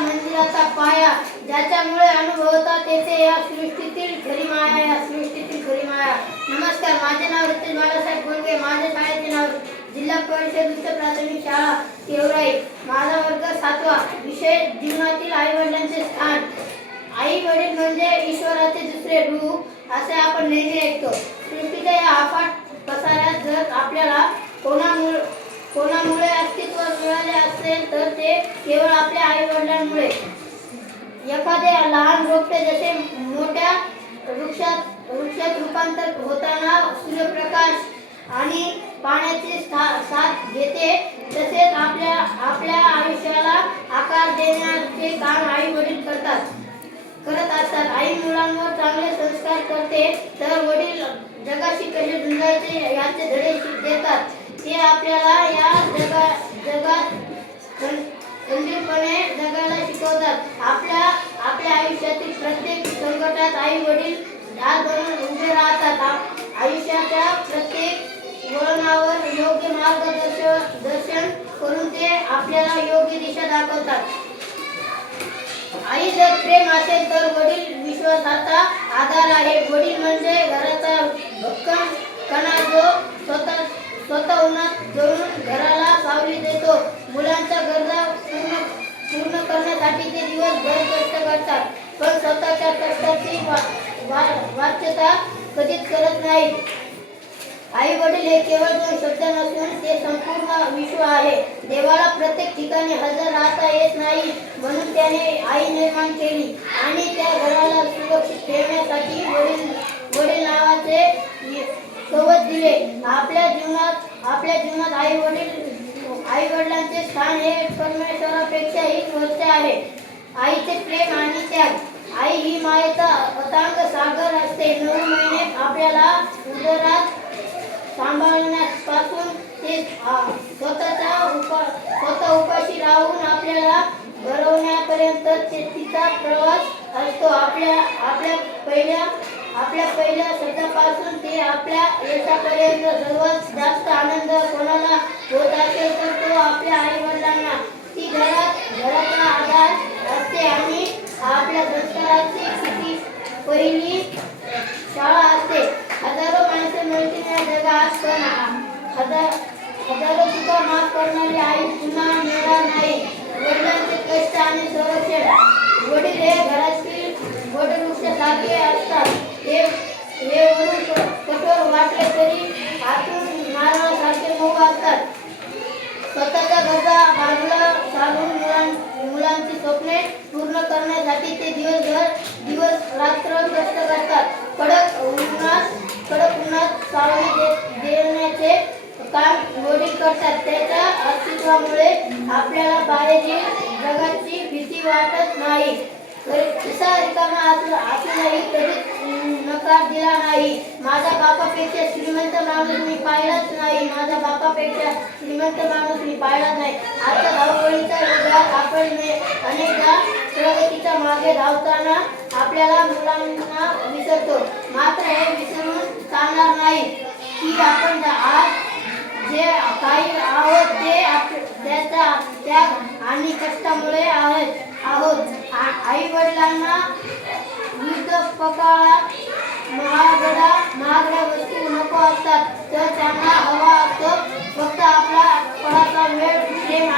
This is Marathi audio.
मंदिराचा पाया ज्याच्यामुळे अनुभवतात तेथे या सृष्टीतील खरी माया, या सृष्टीतील खरी माया. नमस्कार, माझे नाव रितेश बाळासाहेब गोंडके. माझे शाळेचे नाव जिल्हा परिषद उच्च प्राथमिक शाळा केवराई. माझा वर्ग 7वा. विषय जीवनातील आई वडिलांचे स्थान. आई वडील म्हणजे ईश्वराचे दुसरे रूप असे आपण नेहमी ऐकतो. सृष्टीच्या या अफाट पसाऱ्यात जर आपल्याला कोणामुळे अस्तित्व मिळाले असेल तर ते केवळ आपल्या आई वडिलांमुळे. एखादे लहान रोपटे जसे मोठ्या वृक्षात रूपांतर होताना सूर्यप्रकाश आणि पाण्याची साथ घेते, तसेच आपल्या आयुष्याला आकार देण्याचे काम आई वडील करत असतात. आई मुलांवर चांगले संस्कार करते तर वडील जगाशी कसे झुंजायचे याचे धडे देतात. ते आपल्याला या जगात खंबीरपणे जगायला शिकवतात. आपल्या आयुष्यातील प्रत्येक संकटात आई वडील ढाल बनून उभे राहतात. आयुष्याच्या प्रत्येक वळणावर योग्य मार्गदर्शन करून ते आपल्याला योग्य दिशा दाखवतात. आई जर प्रेम असेल तर वडील विश्वासाचा आधार आहे. वडील म्हणजे घराचा भक्कम कणा जो स्वतः उन्हात जळून घराला सावली देतो. मुलांच्या गरजा पूर्ण करण्यासाठी ते दिवसभर कष्ट करतात, पण स्वतःच्या कष्टाची वाच्यता कधीच करत नाहीत. आई वडील हे केवळ 2 शब्द नसून ते संपूर्ण विश्व आहे. देवाला प्रत्येक ठिकाणी हजर राहता येत नाही, म्हणून त्याने आई निर्माण केली आणि त्या घराला सुरक्षित ठेवण्यासाठी वडील नावाचे कवच दिले. आपल्या जीवनात आई वडिलांचे स्थान हे परमेश्वरापेक्षाही वरचे आहे. आईचे प्रेम आणि त्याग. आई ही मायेचा अथांग सागर असते. 9 महिने आपल्याला उदरात सांभाळण्यापासून ते स्वतः उपाशी राहून आपल्याला भरवण्यापर्यंत तिचा प्रवास असतो. आपल्या पहिल्या शब्दापासून ते आपल्या यशापर्यंत सर्वात जास्त आनंद कोणाला होत असेल तर तो आपल्या आई वडिलांना. ती घरातला आधार असते आणि आपल्या संस्काराची पहिली शाळा असते. हजारो माणसे मिळतील या जगात, पण हजारो चुका माफ करणारी आई पुन्हा मिळणार नाही. वडिलांचे कष्ट आणि संरक्षण. वडील हे घरातील वटवृक्षासारखे असतात. हे वरून कठोर वाटले तरी आतून नारळासारखे मऊ असतात. स्वतःच्या गरजा बाजूला सारून मुलांची स्वप्ने पूर्ण करण्यासाठी ते दिवस रात्र कष्ट करतात. कडक उन्हात सावली देण्याचे काम वडील करतात. त्याच्या अस्तित्वामुळे आपल्याला बाहेरील जगाची भीती वाटत नाही. खिसा रिकामा असूनही कधीच नकार दिला नाही. माझ्या बापापेक्षा श्रीमंत माणूस मी पाहिलाच नाही. आजच्या धावपळीच्या युगात आपण अनेकदा प्रगतीच्या मागे धावताना आपल्याला मुलांना विसरतो. मात्र हे विसरून चालणार नाही की आपण आज जे काही आहोत ते त्याच्या त्याग आणि कष्टामुळे आहोत. आई वडिलांना विविध प्रकारात महागड्या वस्तू नको असतात, तर त्यांना हवा असतो फक्त आपला पडाचा वेळ, प्रेम